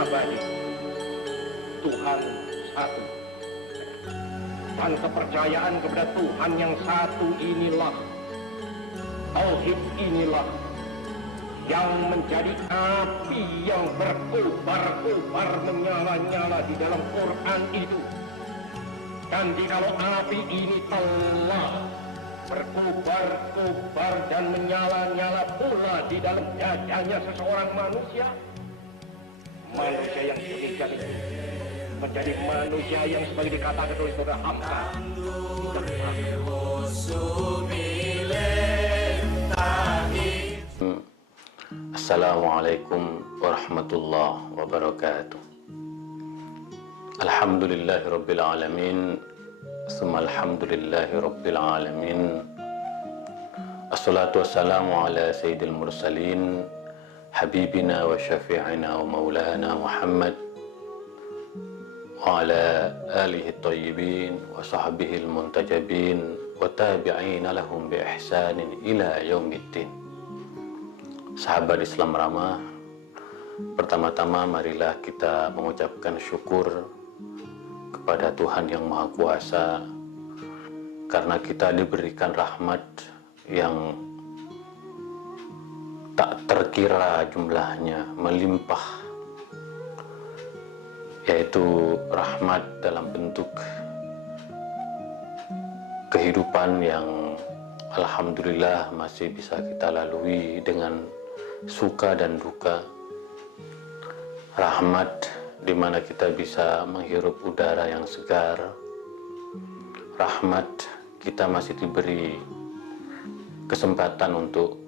abadi. Tuhan satu. Dan kepercayaan kepada Tuhan yang satu inilah, tauhid inilah yang menjadi api yang berkobar-kobar menyala-nyala di dalam Quran itu. Dan jikalau api ini telah berkobar-kobar dan menyala-nyala pula di dalam dadanya seseorang manusia, manusia yang demikian itu menjadi manusia yang sebagai dikatakan oleh saudara Hamka. Assalamualaikum warahmatullahi wabarakatuh. Alhamdulillahirabbil alamin. Summa alhamdulillahirabbil alamin. Assalatu wassalamu ala sayyidil mursalin habibina wa syafi'ina wa maulana Muhammad wa ala alihi tayyibin wa sahbihi al-muntajabin wa tabi'ina lahum bi ihsanin ila yaumiddin. Sahabat Islam ramah, pertama-tama marilah kita mengucapkan syukur kepada Tuhan yang Maha Kuasa karena kita diberikan rahmat yang tak terkira jumlahnya, melimpah, yaitu rahmat dalam bentuk kehidupan yang alhamdulillah masih bisa kita lalui dengan suka dan duka. Rahmat di mana kita bisa menghirup udara yang segar. Rahmat kita masih diberi kesempatan untuk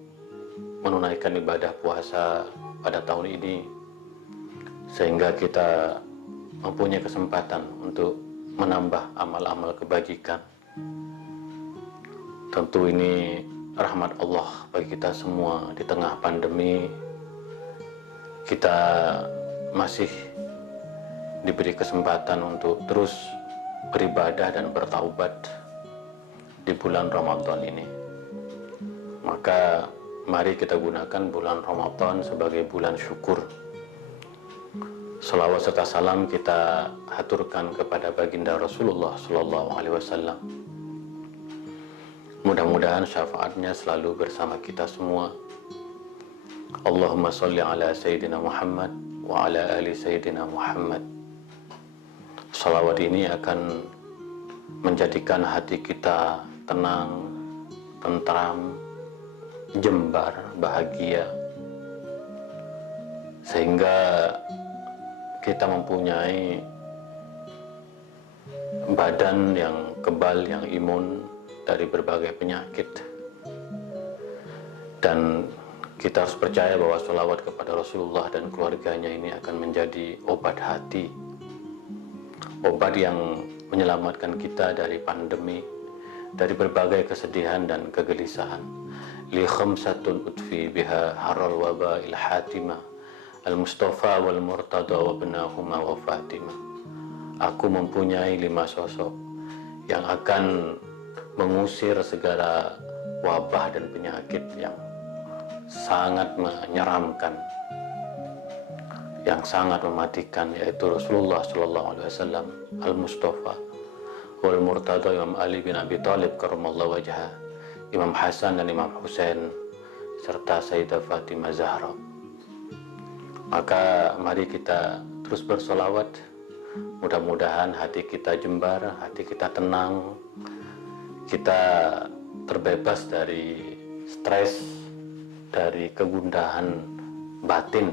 menunaikan ibadah puasa pada tahun ini, sehingga kita mempunyai kesempatan untuk menambah amal-amal kebajikan. Tentu ini rahmat Allah bagi kita semua. Di tengah pandemi kita masih diberi kesempatan untuk terus beribadah dan bertaubat di bulan Ramadan ini. Maka mari kita gunakan bulan Ramadan sebagai bulan syukur. Salawat serta salam kita haturkan kepada baginda Rasulullah sallallahu alaihi wasallam. Mudah-mudahan syafaatnya selalu bersama kita semua. Allahumma sholli ala Sayyidina Muhammad wa ala ali Sayyidina Muhammad. Salawat ini akan menjadikan hati kita tenang, tentram, jembar, bahagia, sehingga kita mempunyai badan yang kebal, yang imun dari berbagai penyakit. Dan kita harus percaya bahwa sholawat kepada Rasulullah dan keluarganya ini akan menjadi obat hati, obat yang menyelamatkan kita dari pandemi, dari berbagai kesedihan dan kegelisahan. Li khamsatun utfi biha haral waba il hatimah al-Mustafa wal Murtada wa benahuma wa Fatimah. Aku mempunyai 5 sosok yang akan mengusir segala wabah dan penyakit yang sangat menyeramkan, yang sangat mematikan, yaitu Rasulullah sallallahu alaihi wasallam, Al-Mustafa wal Murtada, Imam Ali bin Abi Thalib karramallahu wajhah, Imam Hasan dan Imam Husain, serta Sayyidah Fatimah Zahra. Maka mari kita terus bersolawat. Mudah-mudahan hati kita jembar, hati kita tenang, kita terbebas dari stres, dari kegundahan batin,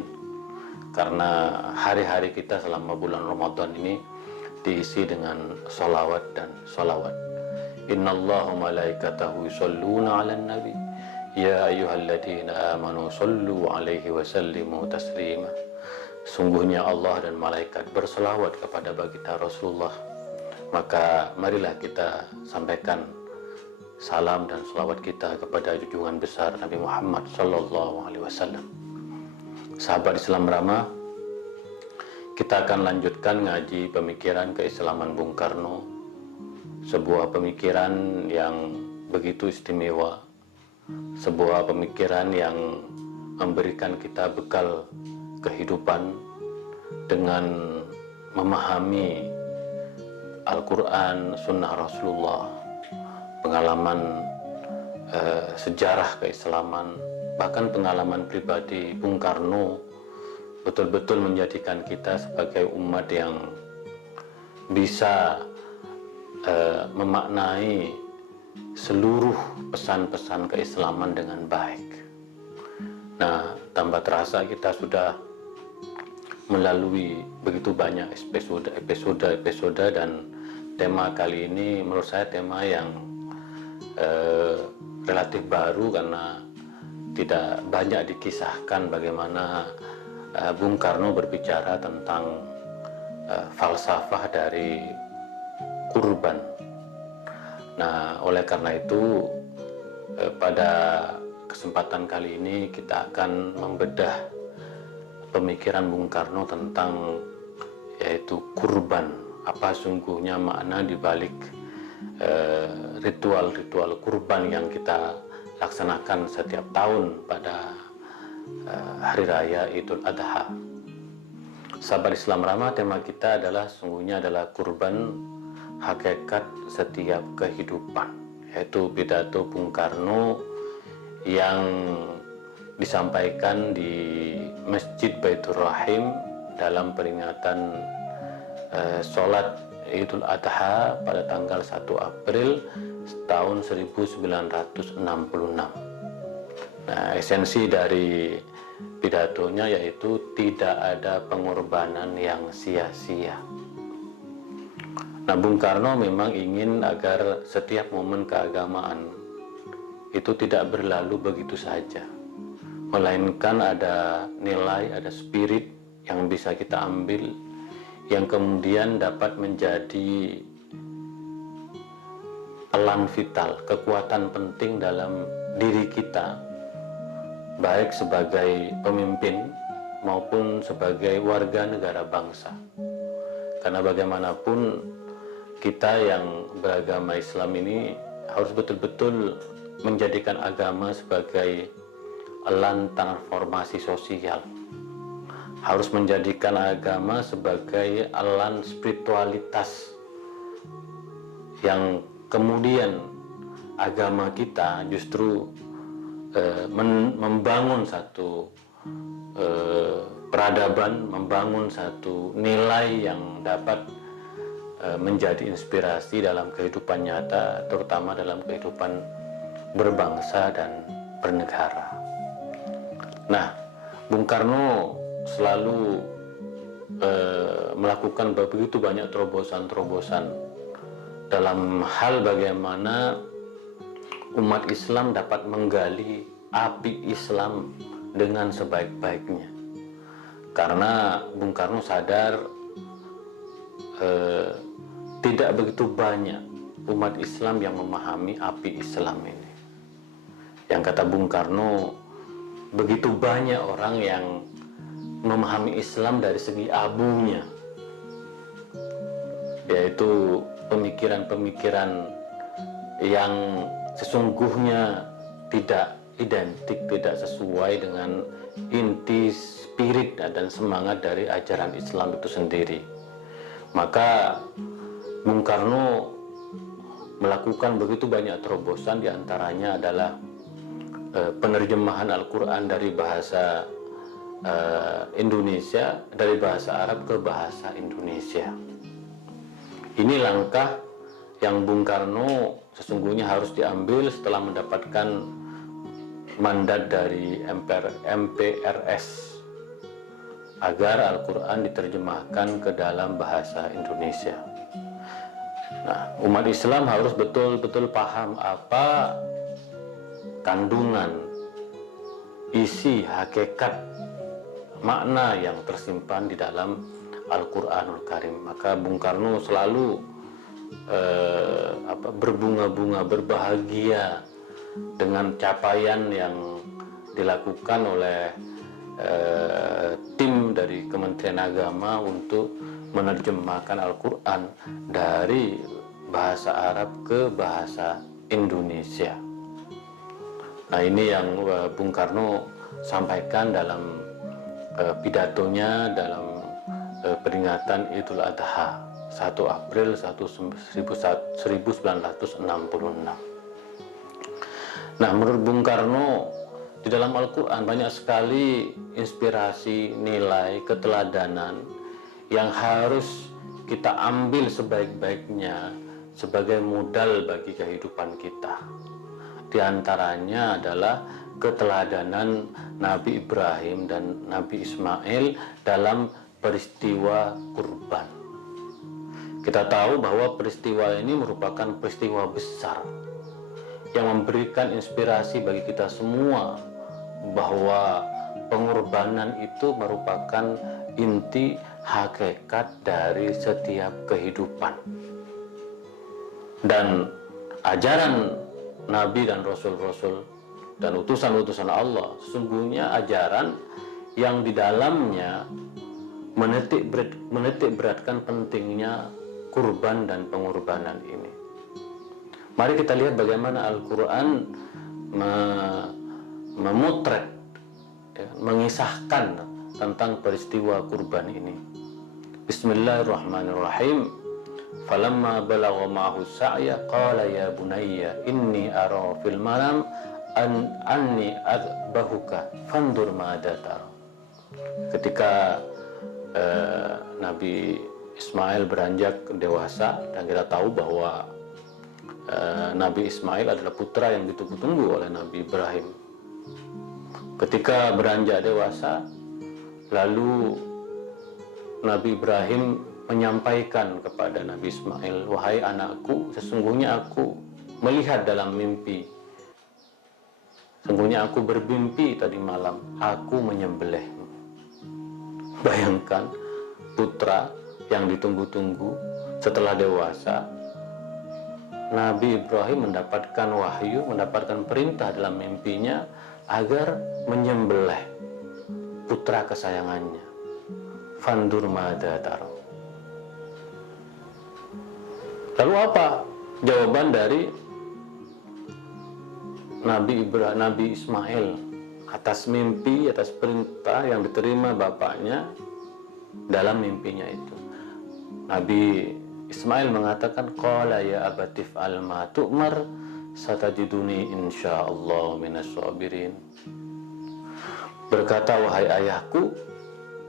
karena hari-hari kita selama bulan Ramadan ini diisi dengan solawat dan solawat. Innallaha malaikatahu yusholluna 'alan nabi ya ayyuhalladzina amanu shollu 'alaihi wa sallimu taslima. Sungguhnya Allah dan malaikat berselawat kepada baginda Rasulullah. Maka marilah kita sampaikan salam dan selawat kita kepada junjungan besar Nabi Muhammad sallallahu alaihi wasallam. Sahabat Islam ramah, kita akan lanjutkan ngaji pemikiran keislaman Bung Karno, sebuah pemikiran yang begitu istimewa, sebuah pemikiran yang memberikan kita bekal kehidupan dengan memahami Al-Quran, Sunnah Rasulullah, pengalaman sejarah keislaman, bahkan pengalaman pribadi Bung Karno betul-betul menjadikan kita sebagai umat yang bisa memaknai seluruh pesan-pesan keislaman dengan baik. Nah, tambah terasa kita sudah melalui begitu banyak episode dan tema kali ini menurut saya tema yang relatif baru karena tidak banyak dikisahkan bagaimana Bung Karno berbicara tentang falsafah dari kurban. Nah, oleh karena itu pada kesempatan kali ini kita akan membedah pemikiran Bung Karno tentang yaitu kurban. Apa sungguhnya makna dibalik ritual-ritual kurban yang kita laksanakan setiap tahun pada Hari Raya Idul Adha. Sahabat Islam Ramah, tema kita adalah sungguhnya adalah kurban, hakikat setiap kehidupan, yaitu pidato Bung Karno yang disampaikan di Masjid Baitur Rahim dalam peringatan sholat Idul Adha pada tanggal 1 April tahun 1966. Nah, esensi dari pidatonya yaitu tidak ada pengorbanan yang sia-sia. Nah, Bung Karno memang ingin agar setiap momen keagamaan itu tidak berlalu begitu saja, melainkan ada nilai, ada spirit yang bisa kita ambil, yang kemudian dapat menjadi pelan vital, kekuatan penting dalam diri kita, baik sebagai pemimpin maupun sebagai warga negara bangsa. Karena bagaimanapun kita yang beragama Islam ini harus betul-betul menjadikan agama sebagai elan transformasi sosial, harus menjadikan agama sebagai elan spiritualitas yang kemudian agama kita justru membangun satu peradaban, membangun satu nilai yang dapat menjadi inspirasi dalam kehidupan nyata, terutama dalam kehidupan berbangsa dan bernegara. Nah, Bung Karno selalu melakukan begitu banyak terobosan-terobosan dalam hal bagaimana umat Islam dapat menggali api Islam dengan sebaik-baiknya. Karena Bung Karno sadar tidak begitu banyak umat Islam yang memahami api Islam ini. Yang kata Bung Karno, begitu banyak orang yang memahami Islam dari segi abunya, yaitu pemikiran-pemikiran yang sesungguhnya tidak identik, tidak sesuai dengan inti spirit dan semangat dari ajaran Islam itu sendiri. Maka Bung Karno melakukan begitu banyak terobosan, diantaranya adalah penerjemahan Al-Quran dari bahasa Indonesia, dari bahasa Arab ke bahasa Indonesia. Ini langkah yang Bung Karno sesungguhnya harus diambil setelah mendapatkan mandat dari MPRS agar Al-Quran diterjemahkan ke dalam bahasa Indonesia. Nah, umat Islam harus betul-betul paham apa kandungan, isi, hakikat, makna yang tersimpan di dalam Al-Quranul Karim. Maka Bung Karno selalu berbunga-bunga, berbahagia dengan capaian yang dilakukan oleh tim dari Kementerian Agama untuk menerjemahkan Al-Quran dari bahasa Arab ke bahasa Indonesia. Nah, ini yang Bung Karno sampaikan dalam pidatonya, dalam peringatan Idul Adha 1 April 1966. Nah, menurut Bung Karno, di dalam Al-Quran banyak sekali inspirasi, nilai, keteladanan yang harus kita ambil sebaik-baiknya sebagai modal bagi kehidupan kita. Di antaranya adalah keteladanan Nabi Ibrahim dan Nabi Ismail dalam peristiwa kurban. Kita tahu bahwa peristiwa ini merupakan peristiwa besar yang memberikan inspirasi bagi kita semua bahwa pengorbanan itu merupakan inti hakikat dari setiap kehidupan. Dan ajaran Nabi dan Rasul-Rasul dan utusan-utusan Allah sesungguhnya ajaran yang di dalamnya menitik beratkan pentingnya kurban dan pengorbanan ini. Mari kita lihat bagaimana Al-Quran memotret, mengisahkan tentang peristiwa kurban ini. Bismillahirrahmanirrahim. Falamma balagha ma'ahu sa'ya qala ya bunayya inni ara fil manam anni adbahuka fandur ma'adha tara. Ketika Nabi Ismail beranjak dewasa, dan kita tahu bahwa Nabi Ismail adalah putra yang ditunggu-tunggu oleh Nabi Ibrahim. Ketika beranjak dewasa, lalu Nabi Ibrahim menyampaikan kepada Nabi Ismail, wahai anakku, sesungguhnya aku melihat dalam mimpi. Sesungguhnya aku bermimpi tadi malam, aku menyembelihmu. Bayangkan, putra yang ditunggu-tunggu setelah dewasa, Nabi Ibrahim mendapatkan wahyu, mendapatkan perintah dalam mimpinya agar menyembelih putra kesayangannya. Fandur ma'adha tara. Lalu apa jawaban dari Nabi Ismail atas mimpi, atas perintah yang diterima bapaknya dalam mimpinya itu? Nabi Ismail mengatakan, qala ya abatif al ma tu'mar satajiduni insyaallah minas sabirin. Berkata, wahai ayahku,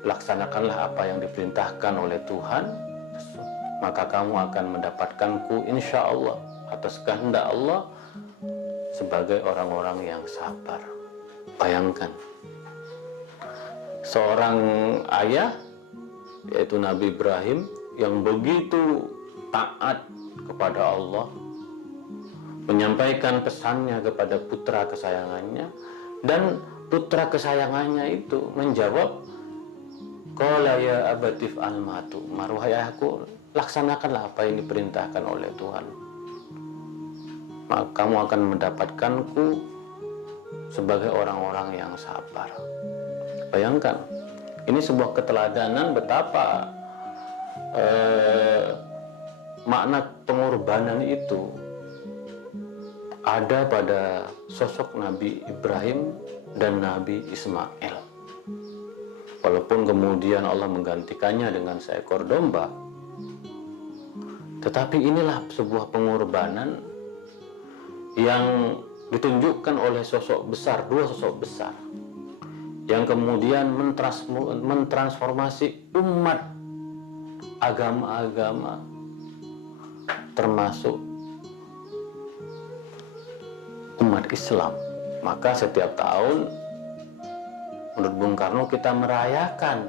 laksanakanlah apa yang diperintahkan oleh Tuhan, maka kamu akan mendapatkanku insyaallah atas kehendak Allah sebagai orang-orang yang sabar. Bayangkan, seorang ayah, yaitu Nabi Ibrahim, yang begitu taat kepada Allah, menyampaikan pesannya kepada putra kesayangannya, dan putra kesayangannya itu menjawab, qala ya abatif al-matu, wahai ayahku, laksanakanlah apa yang diperintahkan oleh Tuhan, maka kamu akan mendapatkanku sebagai orang-orang yang sabar. Bayangkan, ini sebuah keteladanan betapa makna pengorbanan itu ada pada sosok Nabi Ibrahim dan Nabi Ismail. Walaupun kemudian Allah menggantikannya dengan seekor domba, tetapi inilah sebuah pengorbanan yang ditunjukkan oleh sosok besar, dua sosok besar, yang kemudian mentransformasi umat, agama-agama, termasuk umat Islam. Maka setiap tahun menurut Bung Karno kita merayakan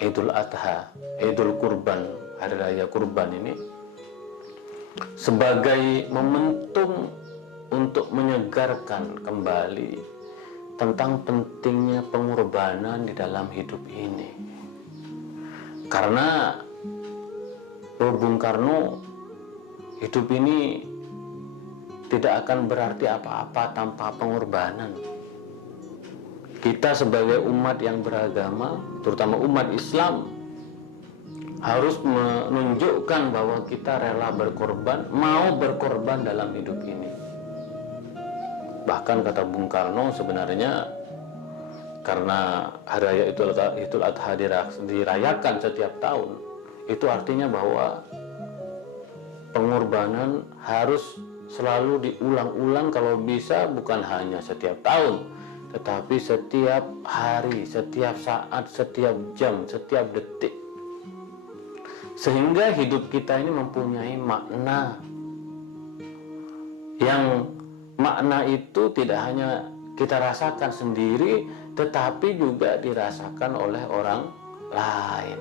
Idul Adha, Idul Kurban, Hari Raya Kurban ini sebagai momentum untuk menyegarkan kembali tentang pentingnya pengorbanan di dalam hidup ini. Karena menurut Bung Karno, hidup ini tidak akan berarti apa-apa tanpa pengorbanan. Kita sebagai umat yang beragama, terutama umat Islam, harus menunjukkan bahwa kita rela berkorban, mau berkorban dalam hidup ini. Bahkan kata Bung Karno, sebenarnya karena hari raya Idul Adha dirayakan setiap tahun, itu artinya bahwa pengorbanan harus selalu diulang-ulang, kalau bisa bukan hanya setiap tahun, tetapi setiap hari, setiap saat, setiap jam, setiap detik. Sehingga hidup kita ini mempunyai makna, yang makna itu tidak hanya kita rasakan sendiri, tetapi juga dirasakan oleh orang lain.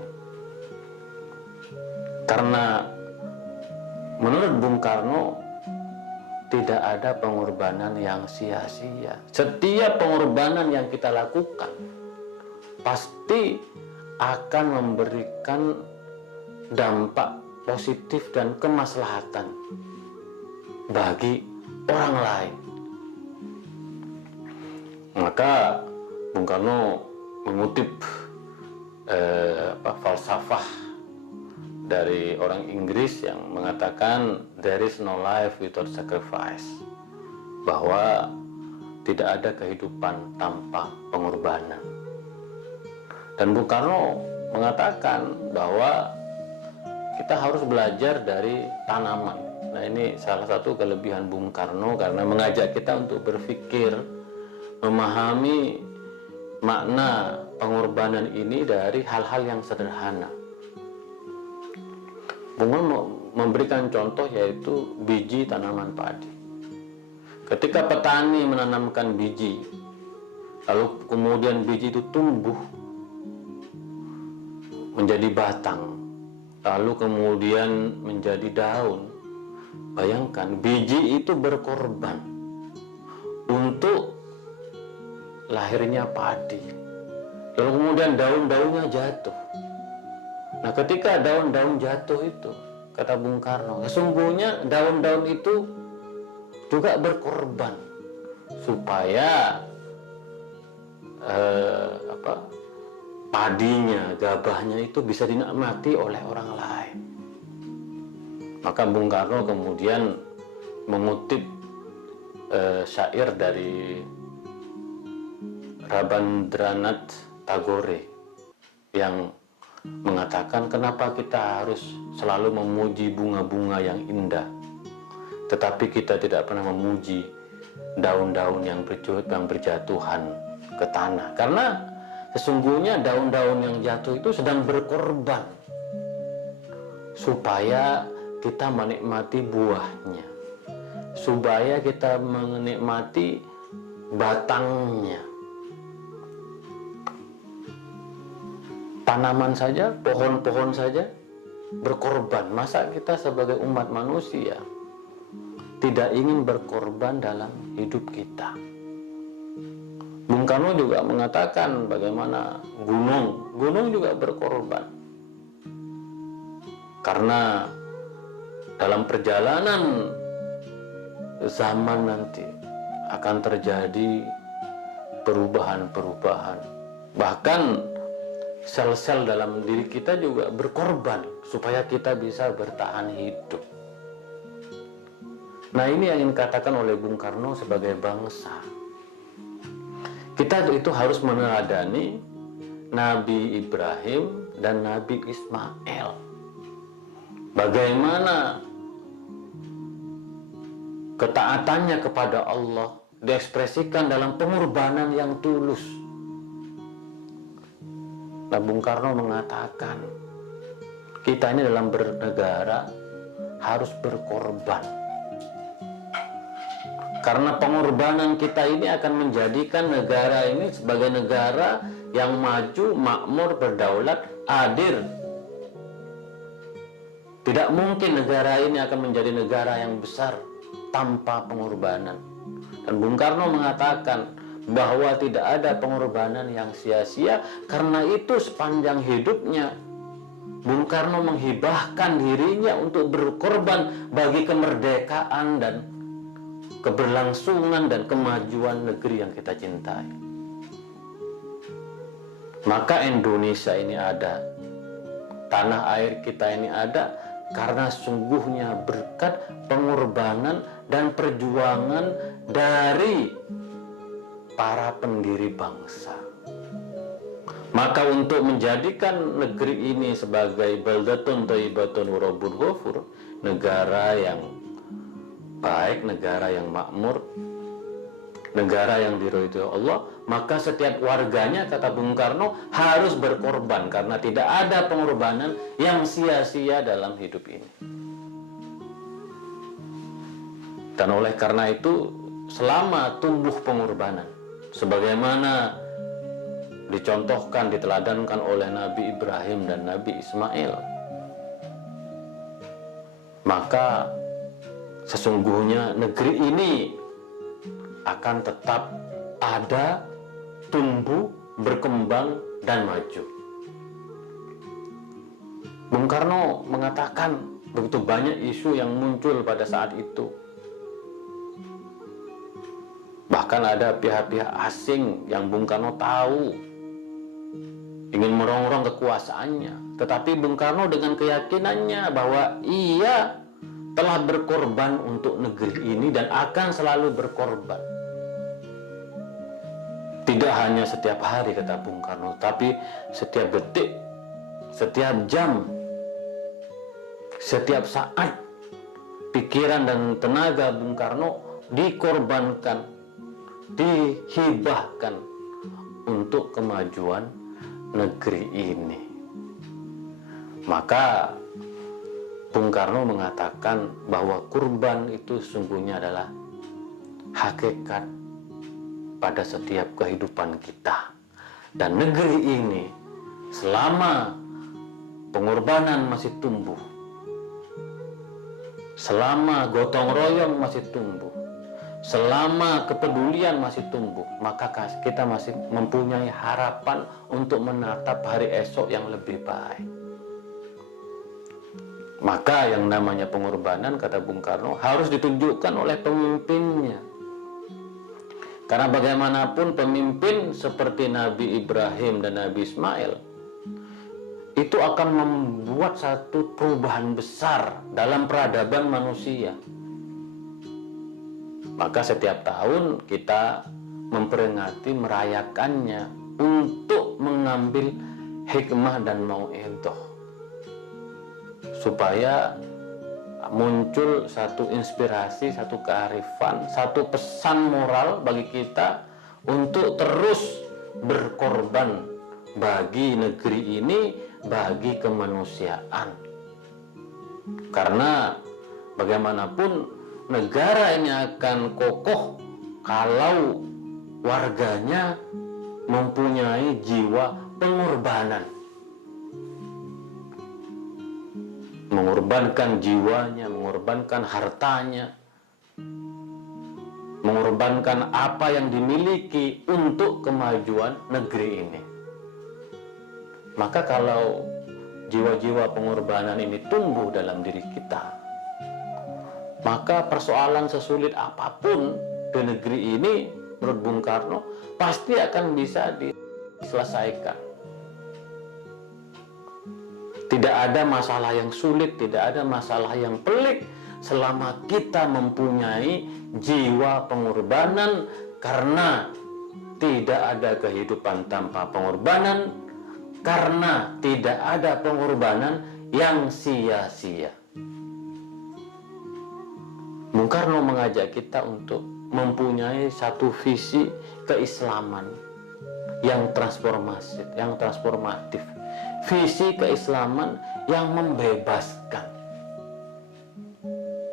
Karena menurut Bung Karno, tidak ada pengorbanan yang sia-sia. Setiap pengorbanan yang kita lakukan pasti akan memberikan dampak positif dan kemaslahatan bagi orang lain. Maka Bung Karno mengutip falsafah dari orang Inggris yang mengatakan there is no life without sacrifice, bahwa tidak ada kehidupan tanpa pengorbanan. Dan Bung Karno mengatakan bahwa kita harus belajar dari tanaman. Nah, ini salah satu kelebihan Bung Karno karena mengajak kita untuk berpikir, memahami makna pengorbanan ini dari hal-hal yang sederhana. Bung Karno memberikan contoh yaitu biji tanaman padi. Ketika petani menanamkan biji, lalu kemudian biji itu tumbuh menjadi batang, lalu kemudian menjadi daun. Bayangkan, biji itu berkorban untuk lahirnya padi. Lalu kemudian daun-daunnya jatuh. Nah, ketika daun-daun jatuh itu, kata Bung Karno, sesungguhnya daun-daun itu juga berkorban supaya padinya, gabahnya itu bisa dinikmati oleh orang lain. Maka Bung Karno kemudian mengutip syair dari Rabindranath Tagore yang mengatakan, kenapa kita harus selalu memuji bunga-bunga yang indah, tetapi kita tidak pernah memuji daun-daun yang berjatuhan ke tanah. Karena sesungguhnya daun-daun yang jatuh itu sedang berkorban supaya kita menikmati buahnya, supaya kita menikmati batangnya. Tanaman saja, pohon-pohon saja berkorban. Masa kita sebagai umat manusia tidak ingin berkorban dalam hidup kita? Bung Karno juga mengatakan bagaimana gunung juga berkorban. Karena dalam perjalanan zaman nanti akan terjadi perubahan-perubahan. Bahkan sel-sel dalam diri kita juga berkorban supaya kita bisa bertahan hidup. Nah, ini yang ingin dikatakan oleh Bung Karno sebagai bangsa. Kita itu harus meneladani Nabi Ibrahim dan Nabi Ismail. Bagaimana ketaatannya kepada Allah diekspresikan dalam pengorbanan yang tulus. Nah, Bung Karno mengatakan kita ini dalam bernegara harus berkorban. Karena pengorbanan kita ini akan menjadikan negara ini sebagai negara yang maju, makmur, berdaulat, adil. Tidak mungkin negara ini akan menjadi negara yang besar tanpa pengorbanan. Dan Bung Karno mengatakan bahwa tidak ada pengorbanan yang sia-sia. Karena itu sepanjang hidupnya Bung Karno menghibahkan dirinya untuk berkorban bagi kemerdekaan dan keberlangsungan dan kemajuan negeri yang kita cintai. Maka Indonesia ini ada, tanah air kita ini ada karena sungguhnya berkat pengorbanan dan perjuangan dari para pendiri bangsa. Maka untuk menjadikan negeri ini sebagai baldatun thayyibatun wa rabbun ghafur, negara yang baik, negara yang makmur, negara yang diridhoi Allah, maka setiap warganya, kata Bung Karno, harus berkorban karena tidak ada pengorbanan yang sia-sia dalam hidup ini. Dan oleh karena itu, selama tumbuh pengorbanan, sebagaimana dicontohkan, diteladankan oleh Nabi Ibrahim dan Nabi Ismail, maka sesungguhnya negeri ini akan tetap ada, tumbuh, berkembang, dan maju. Bung Karno mengatakan begitu banyak isu yang muncul pada saat itu. Bahkan ada pihak-pihak asing yang Bung Karno tahu ingin merongrong kekuasaannya. Tetapi Bung Karno dengan keyakinannya bahwa ia telah berkorban untuk negeri ini dan akan selalu berkorban. Tidak hanya setiap hari, kata Bung Karno, tapi setiap detik, setiap jam, setiap saat, pikiran dan tenaga Bung Karno dikorbankan, dihibahkan untuk kemajuan negeri ini. Maka Bung Karno mengatakan bahwa kurban itu sesungguhnya adalah hakikat pada setiap kehidupan kita. Dan negeri ini selama pengorbanan masih tumbuh, selama gotong royong masih tumbuh, selama kepedulian masih tumbuh, maka kita masih mempunyai harapan untuk menatap hari esok yang lebih baik. Maka yang namanya pengorbanan, kata Bung Karno, harus ditunjukkan oleh pemimpinnya. Karena bagaimanapun pemimpin seperti Nabi Ibrahim dan Nabi Ismail itu akan membuat satu perubahan besar dalam peradaban manusia. Maka setiap tahun kita memperingati, merayakannya untuk mengambil hikmah dan mau'idhah, supaya muncul satu inspirasi, satu kearifan, satu pesan moral bagi kita untuk terus berkorban bagi negeri ini, bagi kemanusiaan. Karena bagaimanapun negara ini akan kokoh kalau warganya mempunyai jiwa pengorbanan. Mengorbankan jiwanya, mengorbankan hartanya, mengorbankan apa yang dimiliki untuk kemajuan negeri ini. Maka kalau jiwa-jiwa pengorbanan ini tumbuh dalam diri kita, maka persoalan sesulit apapun di negeri ini, menurut Bung Karno, pasti akan bisa diselesaikan. Tidak ada masalah yang sulit, tidak ada masalah yang pelik selama kita mempunyai jiwa pengorbanan, karena tidak ada kehidupan tanpa pengorbanan, karena tidak ada pengorbanan yang sia-sia. Bung Karno mengajak kita untuk mempunyai satu visi keislaman yang transformatif, visi keislaman yang membebaskan,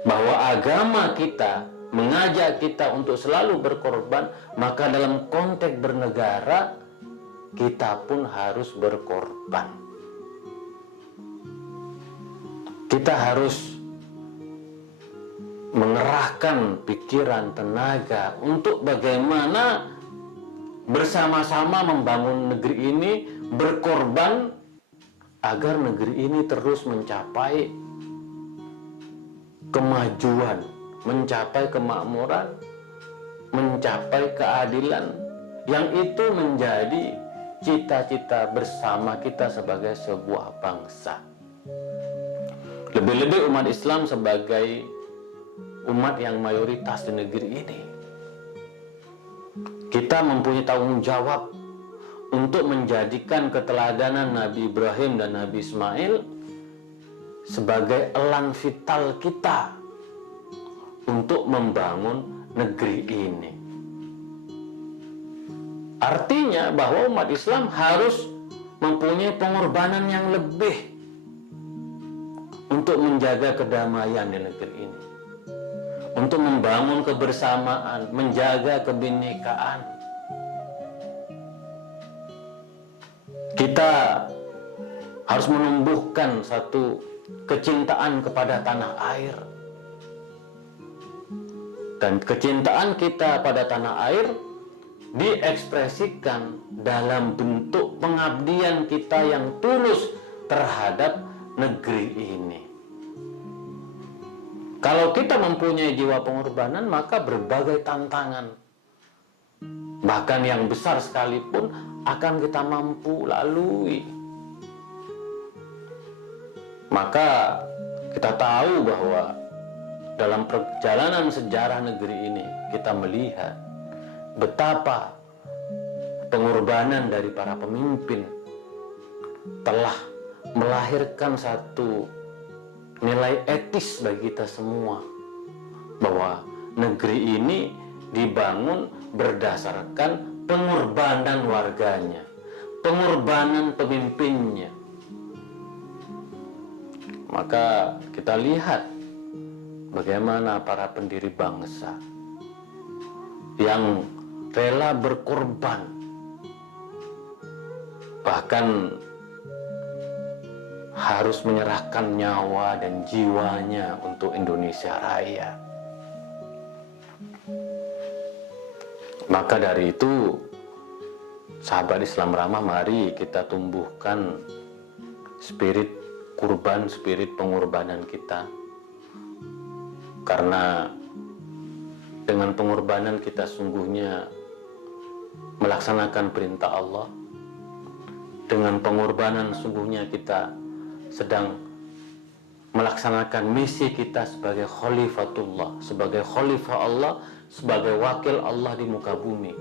bahwa agama kita mengajak kita untuk selalu berkorban. Maka dalam konteks bernegara, kita pun harus berkorban. Kita harus mengerahkan pikiran, tenaga untuk bagaimana bersama-sama membangun negeri ini, berkorban agar negeri ini terus mencapai kemajuan, mencapai kemakmuran, mencapai keadilan, yang itu menjadi cita-cita bersama kita sebagai sebuah bangsa. Lebih-lebih umat Islam sebagai umat yang mayoritas di negeri ini, kita kita mempunyai tanggung jawab untuk menjadikan keteladanan Nabi Ibrahim dan Nabi Ismail sebagai elang vital kita untuk membangun negeri ini. Artinya bahwa umat Islam harus mempunyai pengorbanan yang lebih untuk menjaga kedamaian di negeri ini, untuk membangun kebersamaan, menjaga kebinekaan. Kita harus menumbuhkan satu kecintaan kepada tanah air. Dan kecintaan kita pada tanah air diekspresikan dalam bentuk pengabdian kita yang tulus terhadap negeri ini. Kalau kita mempunyai jiwa pengorbanan, maka berbagai tantangan, bahkan yang besar sekalipun, akan kita mampu lalui. Maka kita tahu bahwa dalam perjalanan sejarah negeri ini kita melihat betapa pengorbanan dari para pemimpin telah melahirkan satu nilai etis bagi kita semua, bahwa negeri ini dibangun berdasarkan pengorbanan warganya, pengorbanan pemimpinnya. Maka kita lihat bagaimana para pendiri bangsa yang rela berkorban, bahkan harus menyerahkan nyawa dan jiwanya untuk Indonesia Raya. Maka dari itu, sahabat Islam Ramah, mari kita tumbuhkan spirit kurban, spirit pengorbanan kita. Karena dengan pengorbanan kita sungguhnya melaksanakan perintah Allah. Dengan pengorbanan sungguhnya kita sedang melaksanakan misi kita sebagai khalifatullah, sebagai khalifah Allah, sebagai wakil Allah di muka bumi.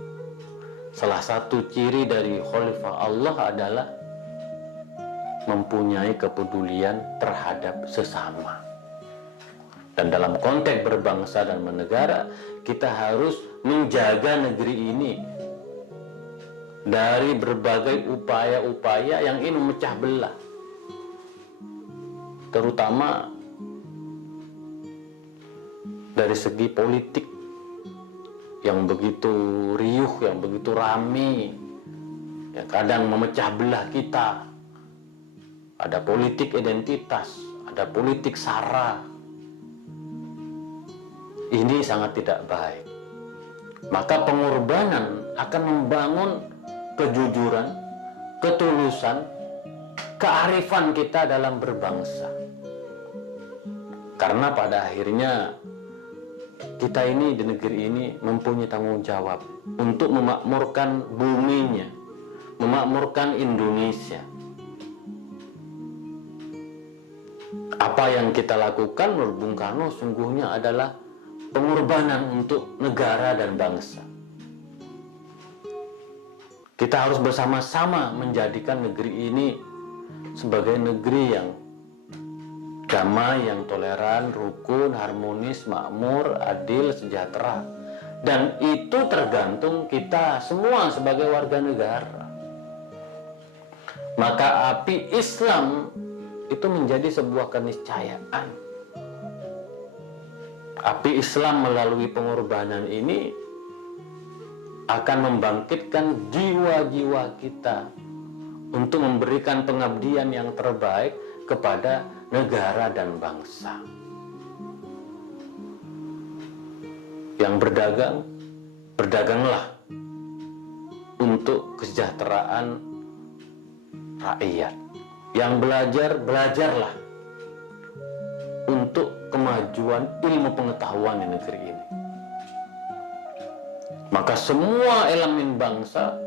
Salah satu ciri dari khalifah Allah adalah mempunyai kepedulian terhadap sesama. Dan dalam konteks berbangsa dan bernegara, kita harus menjaga negeri ini dari berbagai upaya-upaya yang ingin memecah belah, terutama dari segi politik yang begitu riuh, yang begitu rame, yang kadang memecah belah kita. Ada politik identitas, ada politik sara. Ini sangat tidak baik. Maka pengorbanan akan membangun kejujuran, ketulusan, kearifan kita dalam berbangsa. Karena pada akhirnya kita ini di negeri ini mempunyai tanggung jawab untuk memakmurkan buminya, memakmurkan Indonesia. Apa yang kita lakukan menurut Bung Karno sungguhnya adalah pengorbanan untuk negara dan bangsa. Kita harus bersama-sama menjadikan negeri ini sebagai negeri yang damai, yang toleran, rukun, harmonis, makmur, adil, sejahtera. Dan itu tergantung kita semua sebagai warga negara. Maka api Islam itu menjadi sebuah keniscayaan. Api Islam melalui pengorbanan ini akan membangkitkan jiwa-jiwa kita untuk memberikan pengabdian yang terbaik kepada negara dan bangsa. Yang berdagang, berdaganglah untuk kesejahteraan rakyat. Yang belajar, belajarlah untuk kemajuan ilmu pengetahuan di negeri ini. Maka semua elemen bangsa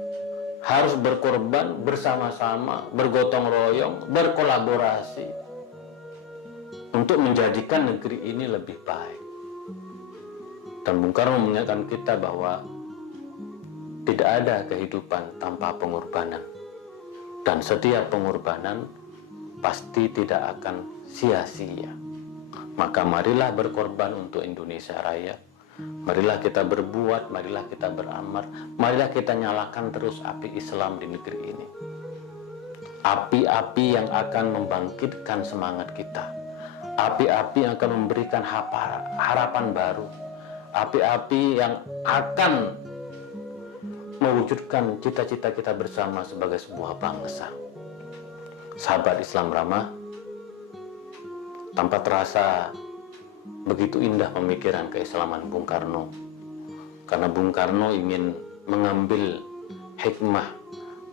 harus berkorban bersama-sama, bergotong royong, berkolaborasi untuk menjadikan negeri ini lebih baik. Dan Bung Karno mengingatkan kita bahwa tidak ada kehidupan tanpa pengorbanan. Dan setiap pengorbanan pasti tidak akan sia-sia. Maka marilah berkorban untuk Indonesia Raya. Marilah kita berbuat, marilah kita beramal, marilah kita nyalakan terus api Islam di negeri ini. Api-api yang akan membangkitkan semangat kita. Api-api yang akan memberikan harapan baru. Api-api yang akan mewujudkan cita-cita kita bersama sebagai sebuah bangsa. Sahabat Islam Ramah, tanpa terasa begitu indah pemikiran keislaman Bung Karno. Karena Bung Karno ingin mengambil hikmah,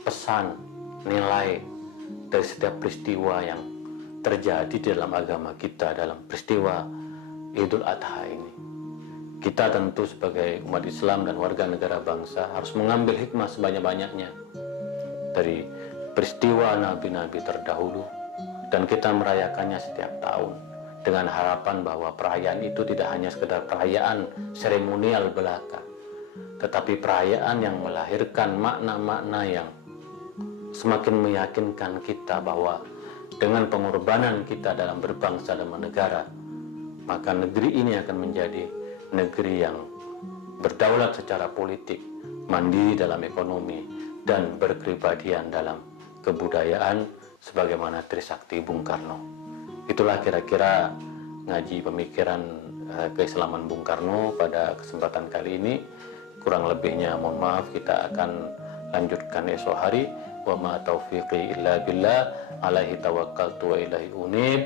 pesan, nilai dari setiap peristiwa yang terjadi di dalam agama kita, dalam peristiwa Idul Adha ini. Kita tentu sebagai umat Islam dan warga negara bangsa harus mengambil hikmah sebanyak-banyaknya dari peristiwa nabi-nabi terdahulu, dan kita merayakannya setiap tahun dengan harapan bahwa perayaan itu tidak hanya sekedar perayaan seremonial belaka, tetapi perayaan yang melahirkan makna-makna yang semakin meyakinkan kita bahwa dengan pengorbanan kita dalam berbangsa dan bernegara, maka negeri ini akan menjadi negeri yang berdaulat secara politik, mandiri dalam ekonomi, dan berkepribadian dalam kebudayaan sebagaimana Trisakti Bung Karno. Itulah kira-kira ngaji pemikiran keislaman Bung Karno pada kesempatan kali ini. Kurang lebihnya mohon maaf, kita akan lanjutkan esok hari. Wa ma taufiqi illa billah, alaihi tawakkaltu wa ilaihi unib,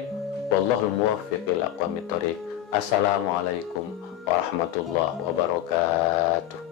wallahul muwaffiq ila aqwamit thoriq. Assalamualaikum warahmatullahi wabarakatuh.